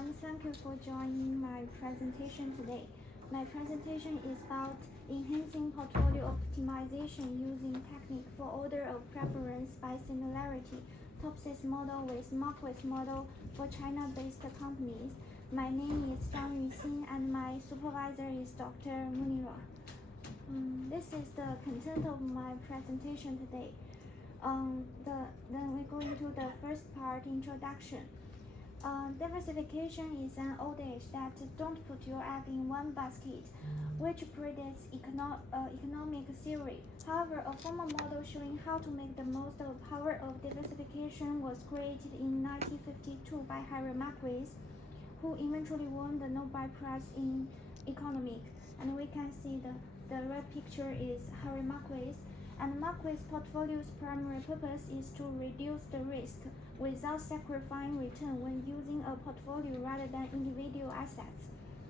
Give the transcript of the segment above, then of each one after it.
everyone, thank you for joining my presentation today. My presentation is about enhancing portfolio optimization using technique for order of preference by similarity, TOPSIS model with Marquis model for China-based companies. My name is Zhang Yuxin and my supervisor is Dr. Munira. This is the content of my presentation today. Then we go into the first part, introduction. Diversification is an old age that don't put your egg in one basket, which predates economic theory. However, a formal model showing how to make the most of the power of diversification was created in 1952 by Harry Marquis, who eventually won the Nobel Prize in economics. And we can see the red picture is Harry Marquis. And Marquis' portfolio's primary purpose is to reduce the risk without sacrificing return when using a portfolio rather than individual assets.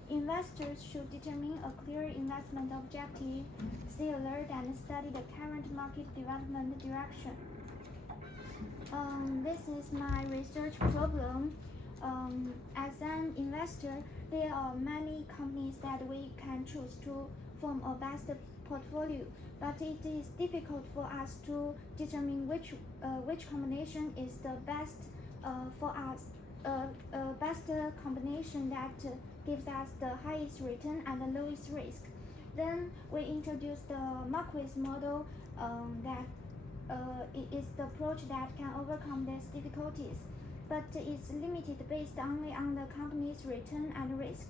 Investors should determine a clear investment objective, stay alert, and study the current market development direction. This is my research problem. As an investor, there are many companies that we can choose to form a best portfolio, but it is difficult for us to determine which combination is the best for us. Best combination that gives us the highest return and the lowest risk. Then we introduce the Marquis model that it is the approach that can overcome these difficulties, but it's limited based only on the company's return and risk.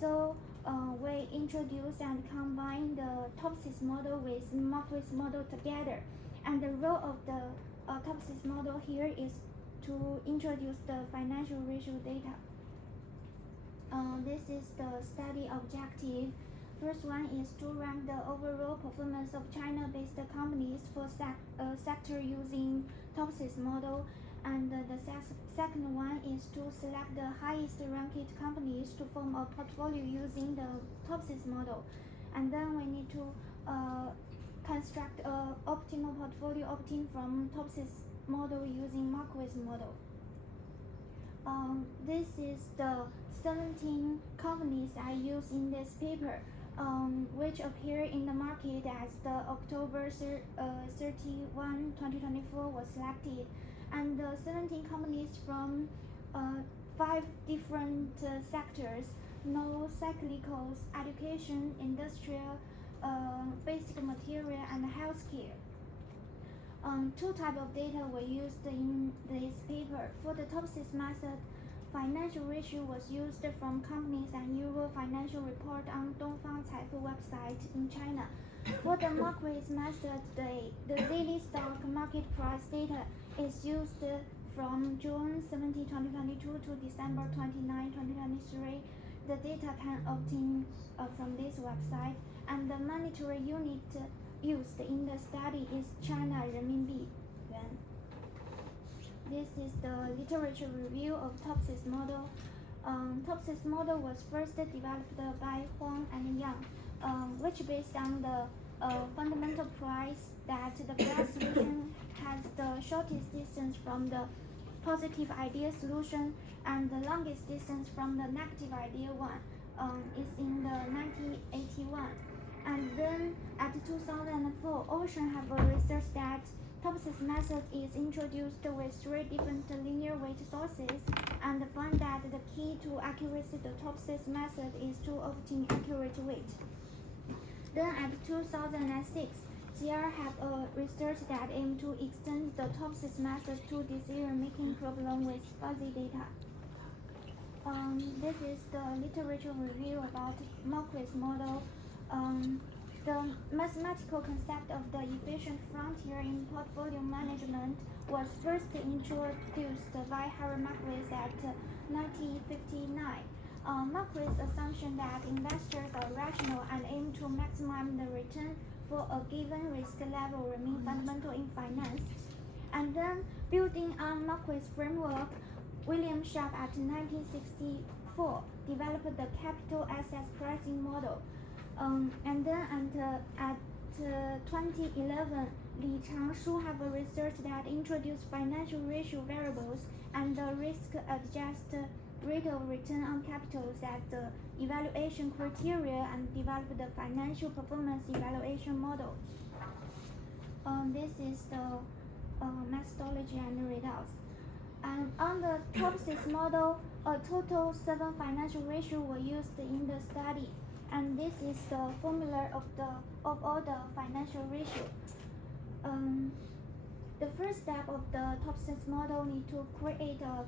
So we introduce and combine the TOPSIS model with Marquis model together. And the role of the TOPSIS model here is to introduce the financial ratio data. This is the study objective. First one is to rank the overall performance of China-based companies for sector using TOPSIS model. And the second one is to select the highest ranked companies to form a portfolio using the TOPSIS model. And then we need to construct an optimal portfolio obtained from TOPSIS model using Marquis model. This is the 17 companies I use in this paper, which appear in the market as the October 31, 2024 was selected. And the 17 companies from 5 different sectors: no cyclicals, education, industrial, basic material, and healthcare. Two types of data were used in this paper. For the TOPSIS method, financial ratio was used from companies and Euro financial report on Dongfang Caifu website in China. For the Marquis method, the daily stock market price data is used from June 17, 2022 to December 29, 2023. The data can obtain from this website, and the monetary unit used in the study is China renminbi yuan. This is the literature review of TOPSIS model. TOPSIS model was first developed by Huang and Yang, which based on the fundamental price that the price solution has the shortest distance from the positive ideal solution and the longest distance from the negative ideal one. Is in the 1981. And then at 2004, Ocean have a research that TOPSIS method is introduced with 3 different linear weight sources, and found that the key to accuracy of the TOPSIS method is to obtain accurate weight. Then at 2006, GR have a research that aimed to extend the TOPSIS method to decision-making problem with fuzzy data. This is the literature review about Marquis model. The mathematical concept of the efficient frontier in portfolio management was first introduced by Harry Marquis at 1959. Marquis' assumption that investors are rational and aim to maximize the return for a given risk level remain fundamental in finance. And then, building on Marquis' framework, William Sharpe at 1964 developed the capital assets pricing model. And then at 2011, Li Changshu have a research that introduced financial ratio variables and the risk-adjusted rate of return on capital as the evaluation criteria and develop the financial performance evaluation model. This is the methodology and results. And on the TOPSIS model, a total 7 financial ratios were used in the study. And this is the formula of all the financial ratios. The first step of the TOPSIS model need to create a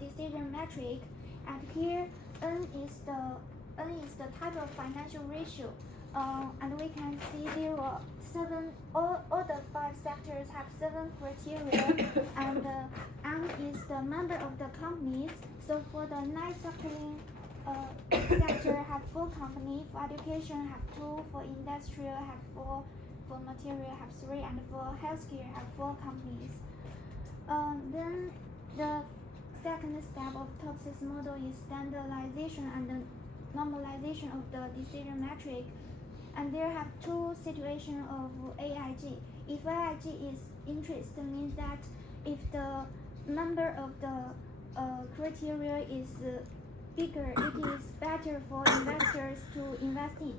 decision metric. And here, N is the type of financial ratio. And we can see there are all the 5 sectors have 7 criteria, and M is the number of the companies. So for the 9 sector have 4 companies, for education have 2, for industrial have 4, for material have 3, and for healthcare have 4 companies. Then the second step of TOPSIS model is standardization and the normalization of the decision metric. And there have 2 situations of AIG. If AIG is interest, means that if the number of the criteria is bigger, it is better for investors to invest in.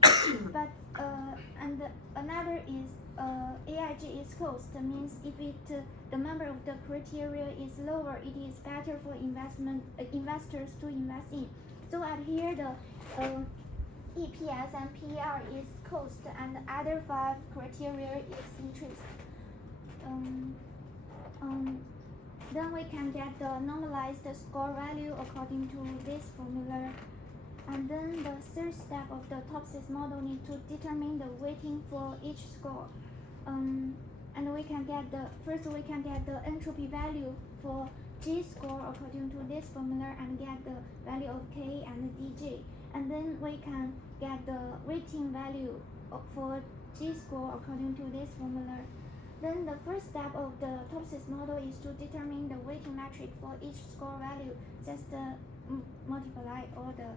But and another is AIG is closed, means if the number of the criteria is lower, it is better for investors to invest in. So at here the EPS and PER is cost, and the other 5 criteria is interest. Then we can get the normalized score value according to this formula. And then the third step of the TOPSIS model need to determine the weighting for each score. And we can get the entropy value for G score according to this formula and get the value of K and DJ. And then we can get the weighting value for G score according to this formula. Then the first step of the TOPSIS model is to determine the weighting metric for each score value. Just multiply all the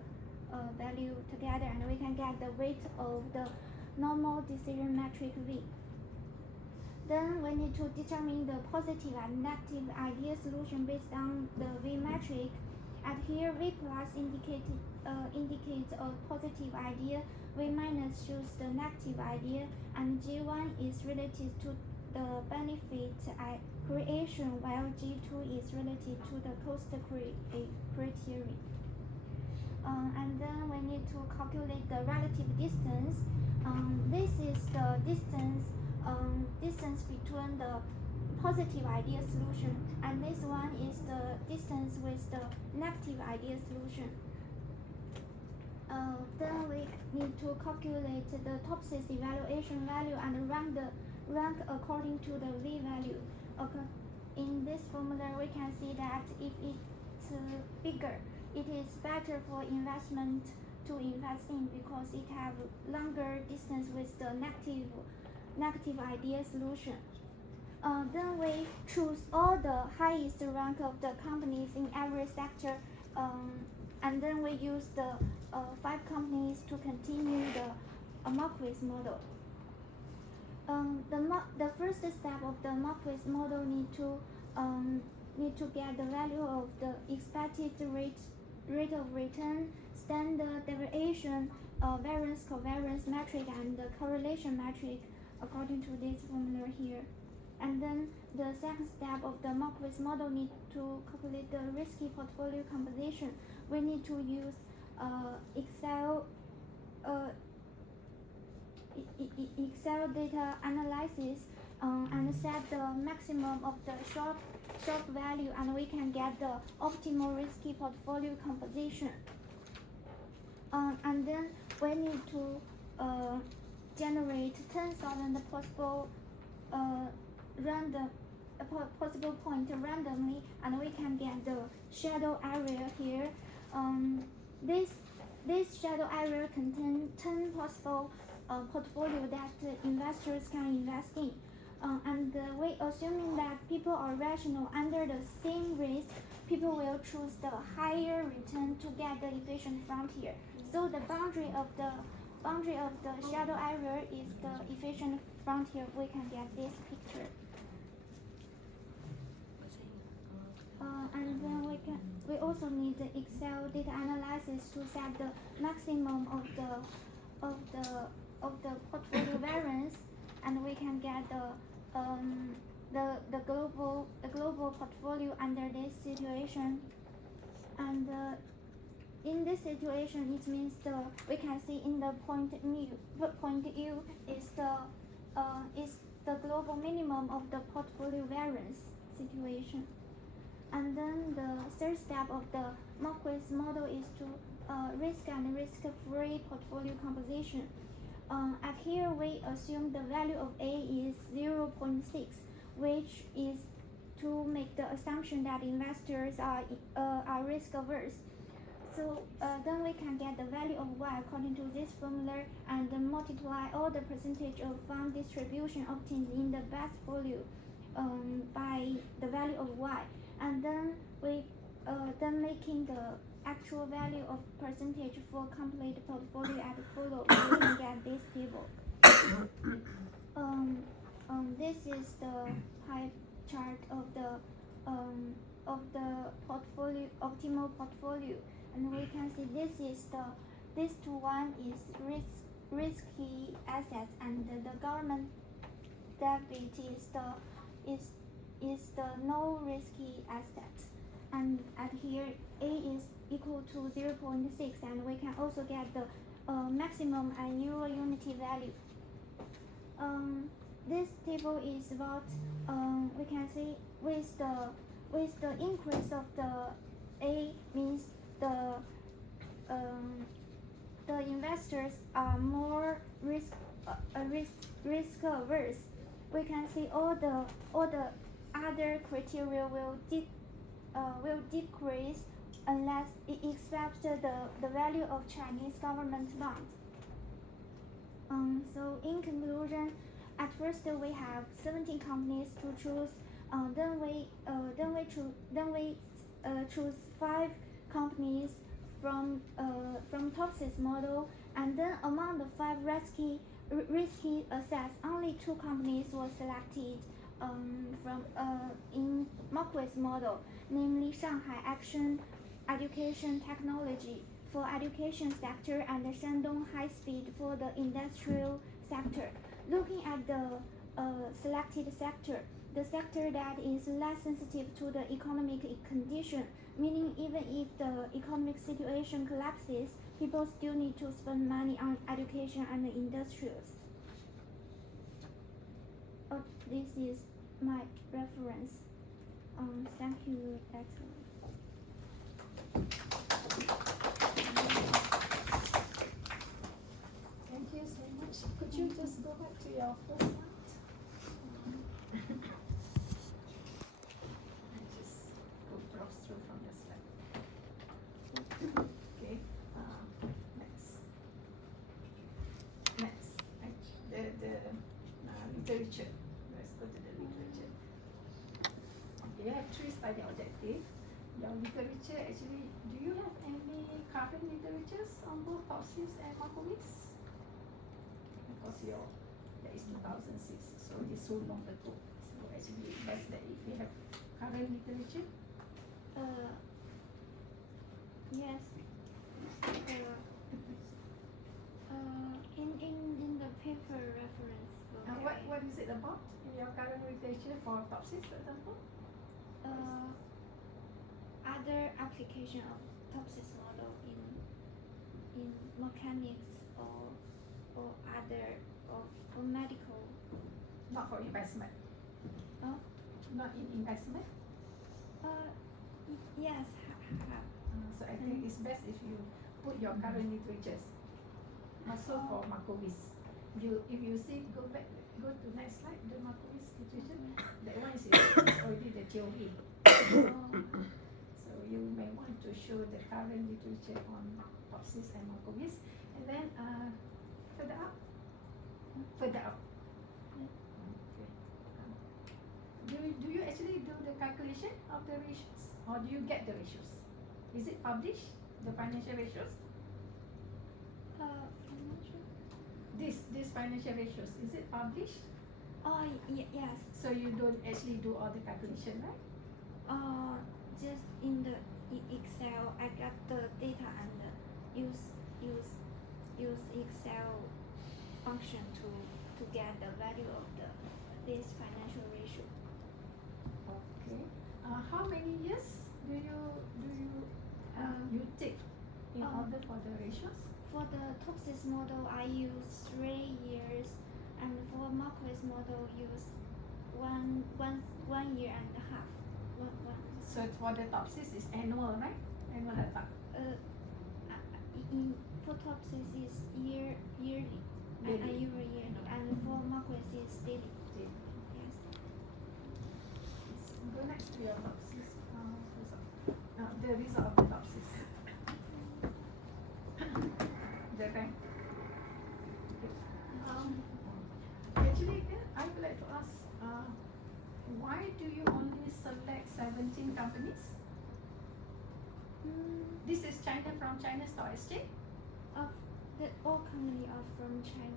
value together, and we can get the weight of the normal decision metric V. Then we need to determine the positive and negative ideal solution based on the V metric. And here V plus indicates a positive idea, V minus shows the negative idea, and G1 is related to the benefit creation, while G2 is related to the cost criteria. And then we need to calculate the relative distance. This is the distance between the positive ideal solution, and this one is the distance with the negative ideal solution. Then we need to calculate the TOPSIS evaluation value and rank according to the V value. In this formula, we can see that if it's bigger, it is better for investment to invest in because it have longer distance with the negative ideal solution. Then we choose all the highest rank of the companies in every sector, and then we use the 5 companies to continue the Marquis model. The first step of the Marquis model need to get the value of the expected rate of return, standard deviation, variance covariance metric, and the correlation metric according to this formula here. And then the second step of the Marquis model need to calculate the risky portfolio composition. We need to use Excel data analysis and set the maximum of the short value, and we can get the optimal risky portfolio composition. And then we need to generate 10,000 possible possible point randomly, and we can get the shadow area here. This shadow area contains 10 possible portfolio that investors can invest in. And we assuming that people are rational under the same risk, people will choose the higher return to get the efficient frontier. So the boundary of the shadow area is the efficient frontier. We can get this picture. And then we also need the Excel data analysis to set the maximum of the portfolio variance, and we can get the global portfolio under this situation. And in this situation, it means we can see in the point U is the global minimum of the portfolio variance situation. And then the third step of the Marquis model is to risk and risk-free portfolio composition. At here we assume the value of A is 0.6, which is to make the assumption that investors are risk averse. So then we can get the value of Y according to this formula and then multiply all the percentage of fund distribution obtained in the best portfolio by the value of Y, and then we making the actual value of percentage for complete portfolio at follow, we can get this table. This is the pie chart of the portfolio, optimal portfolio, and we can see this one is risky assets, and the government debit is the no risky assets, and at here A is equal to 0.6, and we can also get the maximum annual unity value. This table is about we can see with the increase of the A means the investors are more risk averse. We can see all the other criteria will decrease unless it except the value of Chinese government bonds. So in conclusion, at first we have 17 companies to choose. Then we choose 5 companies from Topsys model, and then among the 5 risky assets, only 2 companies were selected from in Marquis model, namely Shanghai Action Education Technology for education sector and Shandong High Speed for the industrial sector. Looking at the selected sector, the sector that is less sensitive to the economic condition, meaning even if the economic situation collapses, people still need to spend money on education and industrials. This is my reference. Thank you, Doctor. Thank you so much. Could you just go back to your first slide? I just go browse through from your slide. Okay. Next. The literature. Let's go to the literature. You have 3 study objectives. Your literature actually, do you have any current literatures on both Topsys and Marquis? Because that is 2006, so it is so long ago. So actually, best that if you have current literature. Yes. In the paper reference book. What is it about in your current literature for Topsys, for example? Other application of Topsys model in mechanics or other or medical. Not for investment. Oh? Not in investment. Yes. So I think it's best if you put your current literatures. Also for Marquis. If you see, go to next slide, the Marquis literature. That one is already the theory. So you may want to show the current literature on Topsys and Marquis, and then further up. Okay. Do you actually do the calculation of the ratios, or do you get the ratios? Is it published, the financial ratios? This financial ratios, is it published? Yes. So you don't actually do all the calculation, right? just in the Excel, I got the data and use Excel function to get the value of this financial ratio. Okay. How many years do you take in order for the ratios? For the Toxis model, I use 3 years, and for Marquis model, use one year and a half. So for the Topsis is annual, right? Annual attack. For Toxis is yearly. Daily. Yearly, and for Marquis is daily. Okay. Yes. Go next to your Topsis result. The result of the Topsis. The rank. Actually, I would like to ask, why do you only select 17 companies? This is China from China Stock Exchange? All company are from China.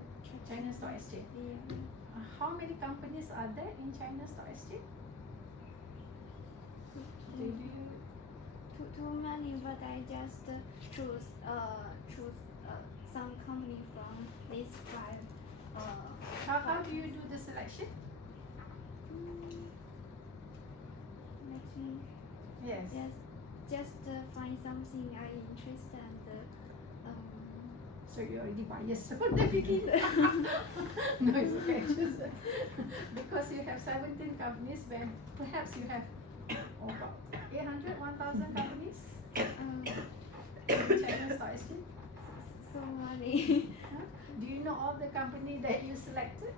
China Stock Exchange. Yeah. How many companies are there in China Stock Exchange? Do you? Too many, but I just choose some company from these 5. How do you do the selection? Actually, Yes. just find something I interested and So you already biased from the beginning. No, it's okay. Because you have 17 companies, when perhaps you have about 800, 1,000 companies in China Stock Exchange. so many. Do you know all the company that you selected?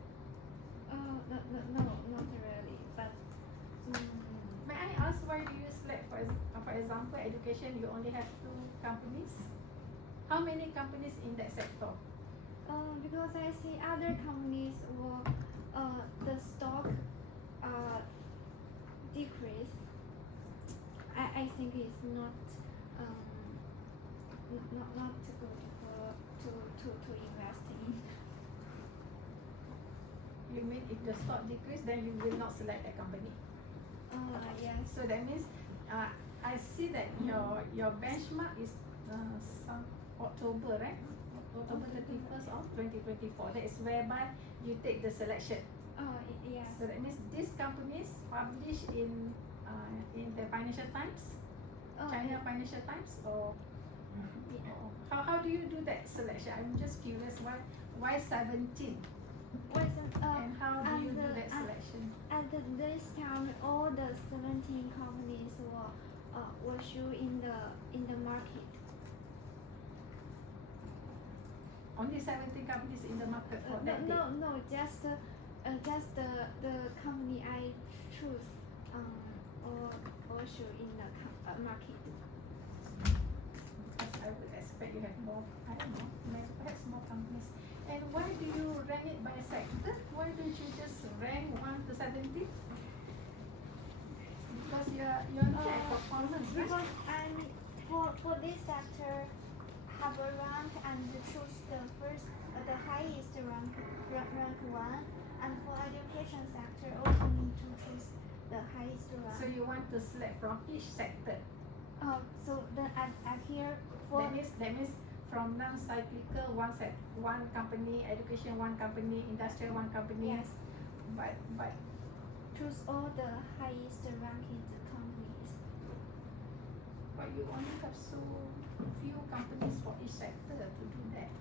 No, not really. But May I ask why do you select, for example, education, you only have 2 companies? How many companies in that sector? because I see other companies will the stock decrease. I think it's not not good to invest in. You mean if the stock decrease, then you will not select that company? Yes. So that means, I see that your benchmark is some October, right? October 31st of 2024. That is whereby you take the selection. Yes. So that means these companies publish in the Financial Times, China Financial Times, or how do you do that selection? I'm just curious, why 17? And how do you do that selection? At this time, all the 17 companies will show in the market. Only 17 companies in the market for that day? No, just the company I choose or show in the market. Because I would expect you have more, I don't know, perhaps more companies. And why do you rank it by sector? Why don't you just rank 1 to 17? Because you're looking at performance, right? Because for this sector, have a rank and choose the highest rank 1, and for education sector also need to choose the highest rank. So you want to select from each sector. So then at here for That means from non-cyclical, one company, education 1 company, industrial 1 company. yes, But choose all the highest ranked companies. you only have so few companies for each sector to do that.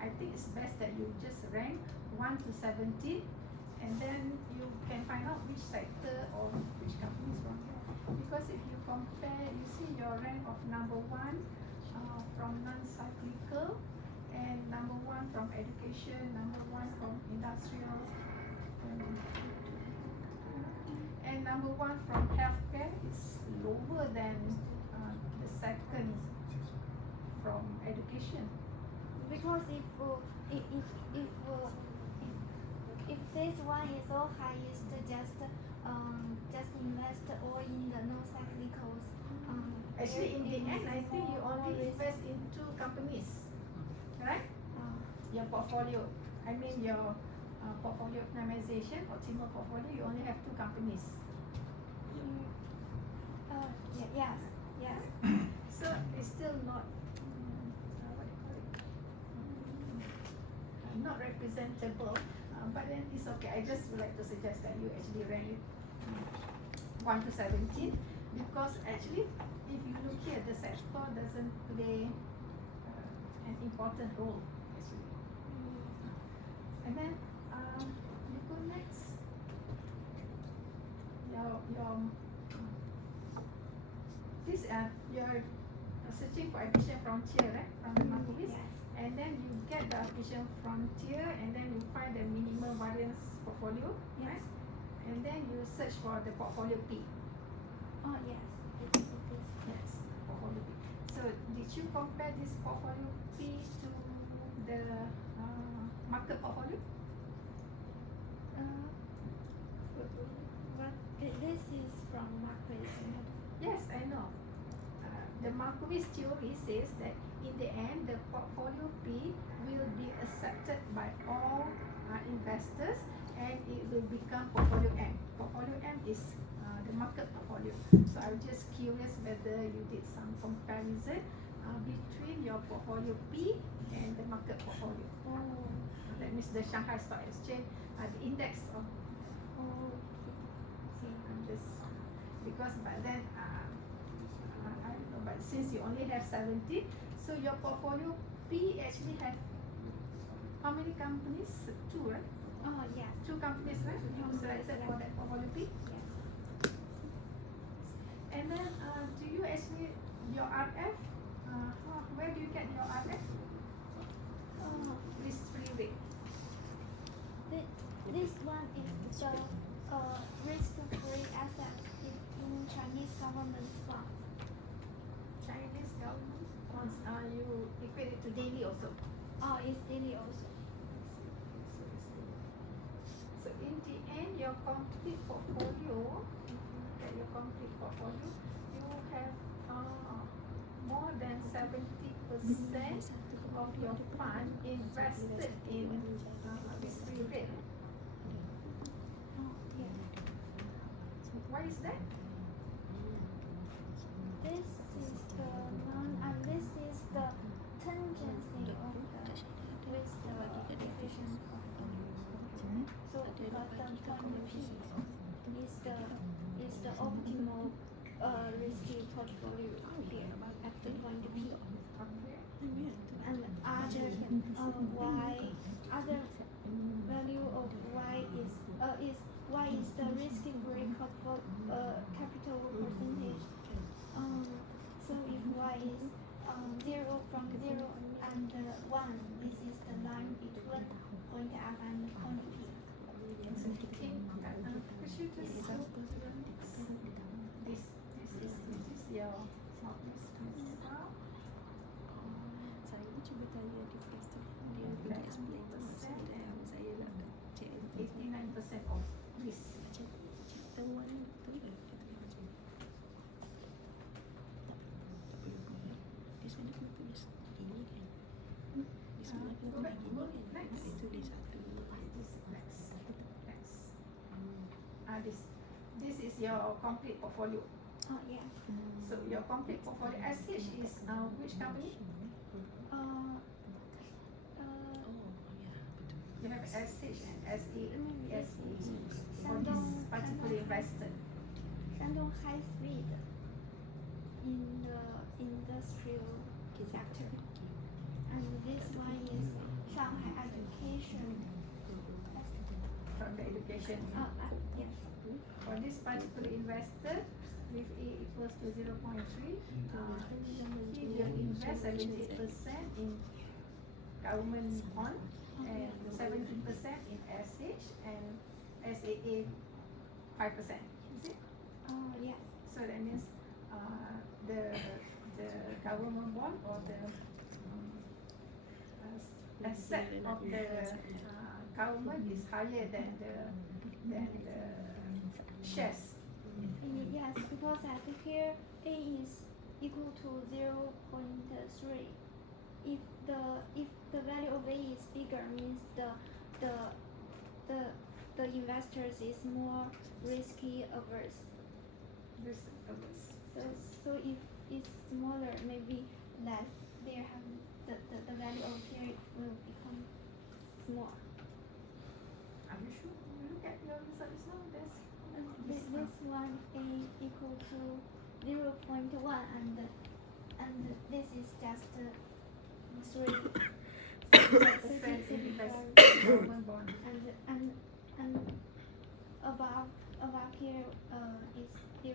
I think it's best that you just rank 1 to 17, and then you can find out which sector or which companies from there. Because if you compare, you see your rank of number 1 from non-cyclical, and number 1 from education, number 1 from industrial, and number 1 from healthcare is lower than the second from education. Because if this one is all highest, just invest all in the no cyclicals. Actually, in the end, I think you only invest in 2 companies, right? Your portfolio, I mean your portfolio optimization, optimal portfolio, you only have 2 companies. Yes, yes. So it's still not what do you call it? Not representable. But then it's okay. I just would like to suggest that you actually rank it 1 to 17, because actually, if you look here, the sector doesn't play an important role actually. And then you go next. Your this you're searching for efficient frontier, right? From the Markowitz. Yes. And then you get the efficient frontier, and then you find the minimal variance portfolio, right? And then you search for the portfolio P. Oh yes. Yes, portfolio P. So did you compare this portfolio P to the market portfolio? This is from Marquez. Yes, I know. The Markowitz theory says that in the end, the portfolio P will be accepted by all investors, and it will become portfolio M. Portfolio M is the market portfolio. So I'm just curious whether you did some comparison between your portfolio P and the market portfolio. Oh. That means the Shanghai Stock Exchange, the index of. Oh. See, I'm just because by then I don't know, but since you only have 70, so your portfolio P actually have how many companies? 2, right? Oh yes. 2 companies, right? You selected for that portfolio P. Yes. And then do you actually your RF? Where do you get your RF? Risk-free rate. This one is the risk-free assets in Chinese government bonds. Chinese government bonds. You equate it to daily also. Oh, it's daily also. So in the end, your complete portfolio, if you look at your complete portfolio, you have more than 70% of your fund invested in risk-free rate. Oh yeah. Why is that? This is the this is the tangency of the with the efficient portfolio. So the point P is the optimal risky portfolio here at the point P. And other value of y is the risk-free capital percentage. So if y is 0 from 0 and 1, this is the line between point F and point P. So could you just go to the next? This is your risk now. Saya cuba tanya di Facebook, dia explain pasal dan saya nak check 89% of risk. chapter 1 tu dia tengah macam tak perlu buat di sana kena tulis ini kan, di sana kena tulis ini kan, dia tulis satu. This is your complete portfolio. Oh yeah. So your complete portfolio SH is which company? Oh ya, betul. You have SH and SE for Shandong this particular investor. Shandong high speed in the industrial sector, and this one is Shanghai education. From the education. Yes. For this particular investor, with A equals to 0.3, he will invest 78% in government bond and 17% in SH and SAA 5%. Is it? Oh yes. So that means the government bond or the asset of the government is higher than the shares. Yes, because at here A is equal to 0.3. If the value of A is bigger, means the investors is more risky averse. Risk averse. So if it's smaller, maybe less, there have the value of here will become small. Are you sure? Look at your results now. There's This one a equal to 0.1 and this is just 3. percent investment bond. And above here is 0.6.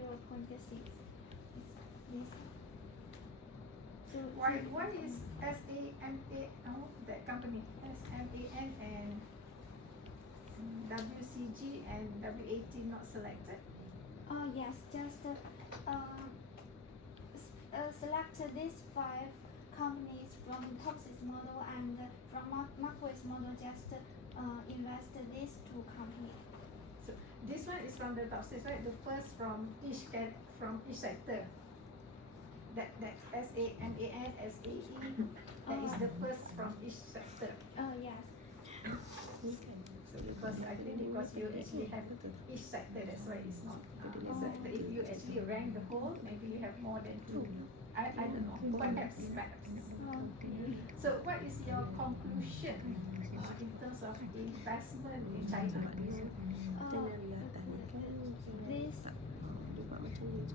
It's this. So Why is SAMAN, that company, SMAN and WCG and WAT not selected? Yes, just select these 5 companies from Topsis model and from Marquis model. Just invest these 2 companies. So this one is from the top six, right? The first from each sector. That SAMAN, SAE, that is the first from each sector. Yes. So because I think because you actually have each sector, that's why it's not this sector. If you actually rank the whole, maybe you have more than 2. I don't know. Perhaps. So what is your conclusion in terms of investment in China?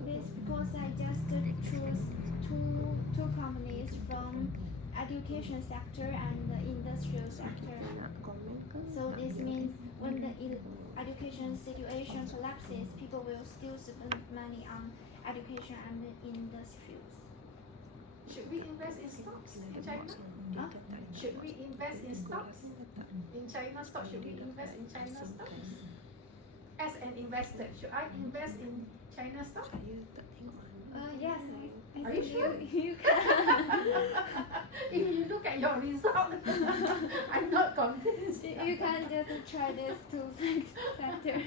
This because I just choose two companies from education sector and the industrial sector. So this means when the education situation collapses, people will still spend money on education and industrials. Should we invest in stocks in China? Huh? Should we invest in stocks? In China stocks, should we invest in China stocks? As an investor, should I invest in China stocks? Yes, I Are think you sure? you can. If you look at your result, I'm not convinced. You can just try this 2 sector.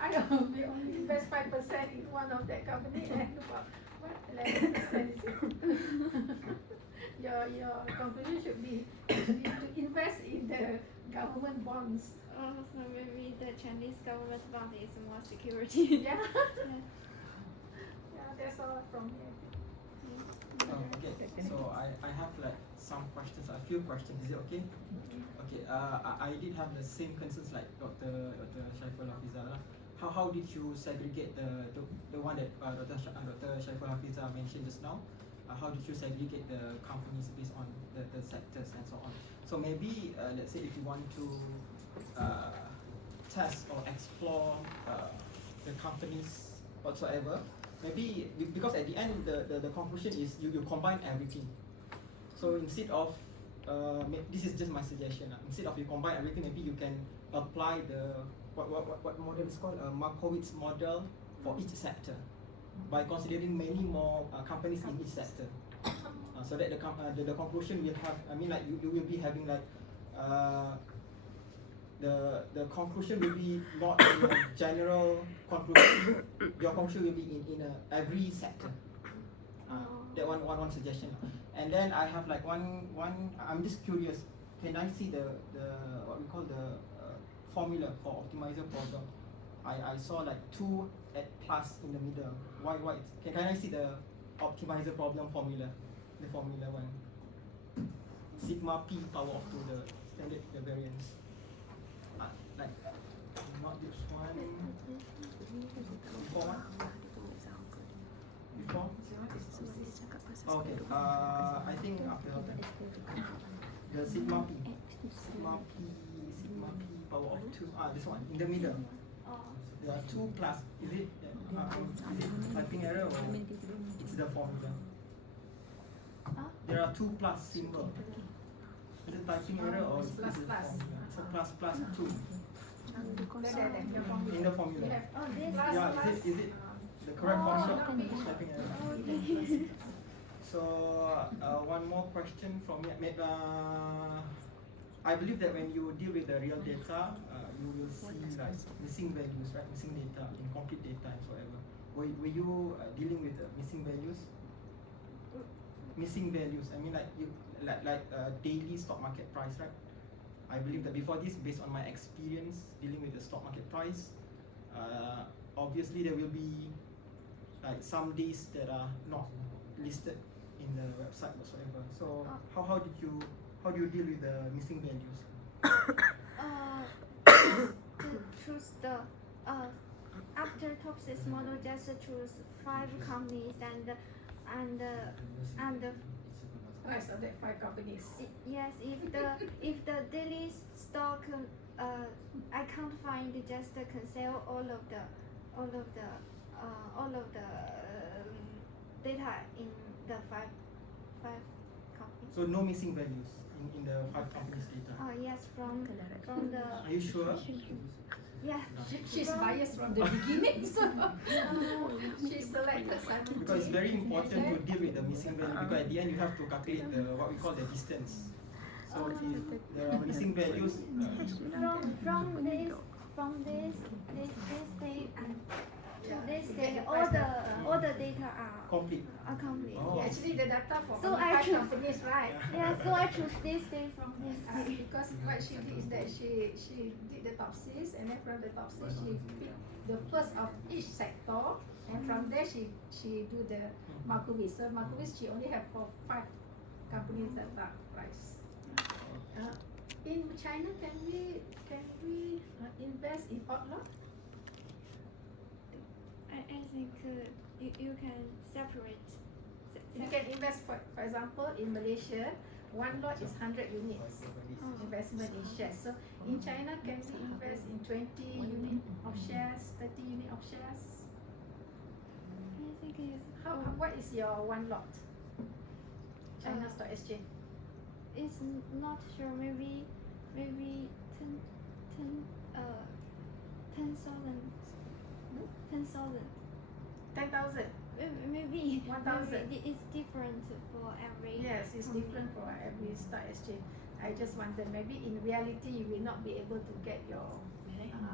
I know we only invest 5% in one of that company and about what 11% is it? Your conclusion should be actually to invest in the government bonds. So maybe the Chinese government bond is more security. Yeah. Yeah, that's all from me. Okay, so I have like some questions, a few questions. Is it okay? Okay. I did have the same concerns like Dr. Shaiful Hafizah. How did you segregate the one that Dr. Shaiful Hafizah mentioned just now? How did you segregate the companies based on the sectors and so on? So maybe let's say if you want to test or explore the companies whatsoever, maybe because at the end the conclusion is you combine everything. So instead of this is just my suggestion. Instead of you combine everything, maybe you can apply the what model is called Markowitz model for each sector by considering many more companies in each sector. So that the conclusion will have, I mean, like you will be having like the conclusion will be not in a general conclusion. Your conclusion will be in every sector. That one suggestion. And then I have like one. I'm just curious. Can I see the what we call the formula for optimizer problem? I saw like 2 at plus in the middle. Why? Can I see the optimizer problem formula? The formula one. Sigma p power of 2, the standard the variance. Like not this one. Before one. Before. Okay. I think after the sigma p power of 2. This one in the middle. There are 2 plus. Is it typing error or it's the formula? There are 2 plus symbol. Is it typing error or is it Plus, the plus. formula? So plus 2 Your in the formula. You have This plus, Yeah, plus. is it the correct formula? not me. Typing error. Okay. So one more question from me. I believe that when you deal with the real data, you will see like missing values, right? Missing data, incomplete data, and so ever. Were you dealing with missing values? Missing values. I mean, like you like daily stock market price, right? I believe that before this, based on my experience dealing with the stock market price, obviously there will be like some days that are not listed in the website whatsoever. So how do you deal with the missing values? To choose the after Topsys model, just choose 5 companies and Price of that 5 companies. yes, if the daily stock I can't find, just can sell all of the data in the five companies. So no missing values in the 5 companies data. Yes, from the Are you sure? yeah. She's biased from the beginning, so she selected Simon. Because it's very important to deal with the missing value, because at the end you have to calculate the what we call the distance. So if there are missing values, from this day and to this day, all the data complete. are complete. Oh. Yeah, actually the data for So only I 5 choose- companies, right? Yeah, so I choose this day from this day. Because what she did is that she did the top 6, and then from the top 6 she picked the first of each sector, and from there she do the Markowitz. So Markowitz she only have for 5 companies data price. In China, can we invest in odd lot? I think you can separate. You can invest, for example, in Malaysia, 1 lot is 100 units investment in shares. So in China, can we invest in 20 unit of shares, 30 unit of shares? I think it's What is your 1 lot? China Stock Exchange. it's not sure. Maybe 10,000. 10,000. Maybe 1,000. maybe it's different for every. Yes, it's different for every stock exchange. I just wonder, maybe in reality you will not be able to get your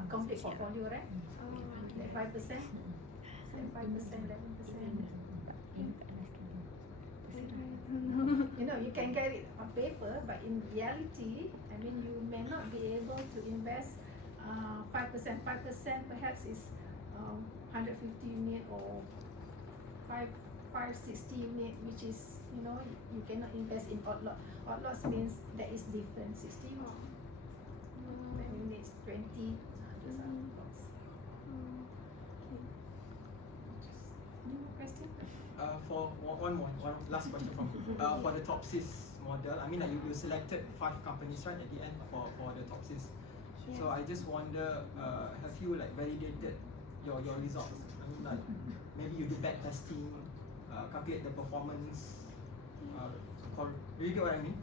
complete portfolio, right? That 5%, 5%, 11%. You know, you can get it on paper, but in reality, I mean, you may not be able to invest 5%. 5% perhaps is 150 unit or 560 unit, which is, you know, you cannot invest in odd lot. Odd lots means there is different 60 units, 20. Any more question? For one last question from for the Topsys model, I mean like you selected 5 companies right at the end for the Topsys. Yes. So I just wonder, have you like validated your results? I mean like maybe you do back testing, calculate the performance. Do you get what I mean?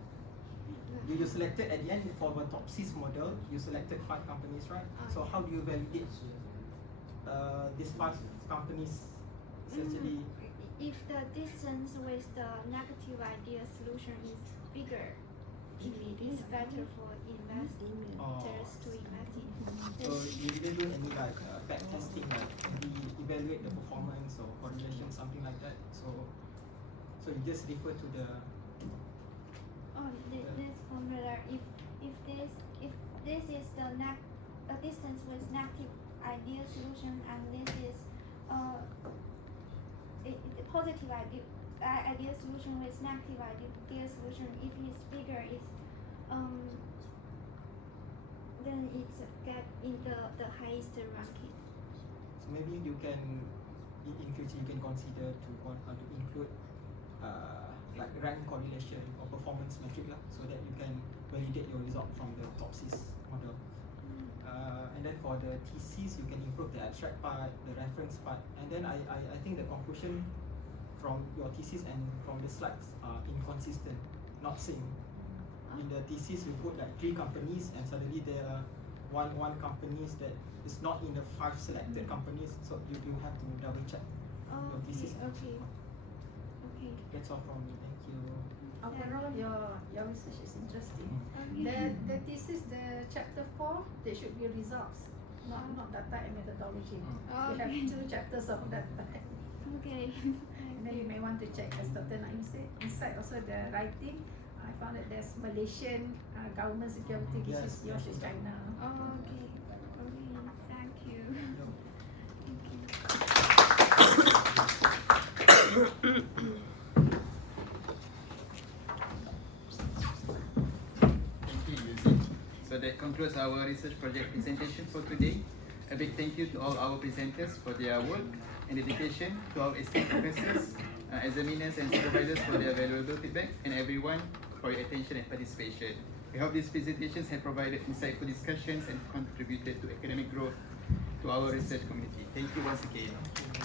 You selected at the end for the Topsys model, you selected 5 companies, right? So how do you validate these 5 companies essentially? If the distance with the negative idea solution is bigger, it is better for investors to invest in. So you didn't do any like back testing, like maybe evaluate the performance or correlation, something like that. So you just refer to the This formula. If this is the distance with negative ideal solution, and this is positive ideal solution with negative ideal solution. If it's bigger, then it's get in the highest ranking. So maybe you can in future you can consider to include like rank correlation or performance metric lah, so that you can validate your result from the Topsys model. And then for the thesis, you can improve the abstract part, the reference part, and then I think the conclusion from your thesis and from the slides are inconsistent, not same. In the thesis, you put like 3 companies, and suddenly there are one companies that is not in the 5 selected companies, so you have to double check your thesis. Okay. That's all from me. Thank you. Overall, your research is interesting. The thesis, the chapter 4, there should be results, not data and methodology. You have 2 chapters of data. Okay. And then you may want to check, as Dr. Naim said, inside also the writing, I found that there's Malaysian government security, this is yours is China. Okay. Thank you. Yo. Thank you. So that concludes our research project presentation for today. A big thank you to all our presenters for their work and dedication, to our esteemed professors, examiners and supervisors for their valuable feedback, and everyone for your attention and participation. We hope these presentations have provided insightful discussions and contributed to academic growth to our research community. Thank you once again.